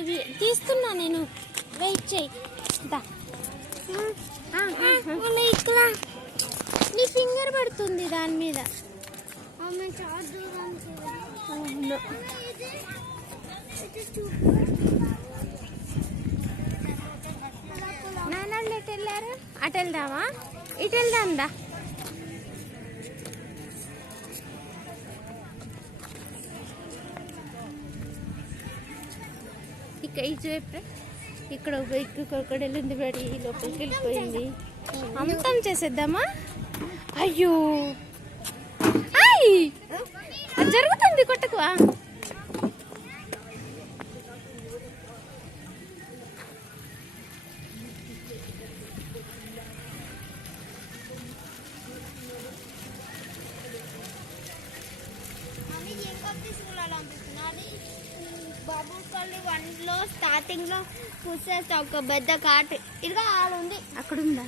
అది తీస్తున్నా నేను, వెయిట్ చేయి. ఇక్కడ నీ ఫింగర్ పడుతుంది దాని మీద. నాన్నలు ఎటు వెళ్ళారు? అటు వెళ్దామా? ఇటు వెళ్దాందా? ఇక్కడ ఇటువైపు ఇక్కడ క్రొకొడైల్ ఉంది, పడి లోపలికి వెళ్ళిపోయింది. అమృతం చేసేద్దామా? అయ్యో అది జరుగుతుంది, కొట్టకువా. బాబుపల్లి 1లో స్టార్టింగ్ లో కూర్చేస్తా ఒక పెద్ద కాట్. ఇదిగా ఆడ ఉంది, అక్కడ ఉందా?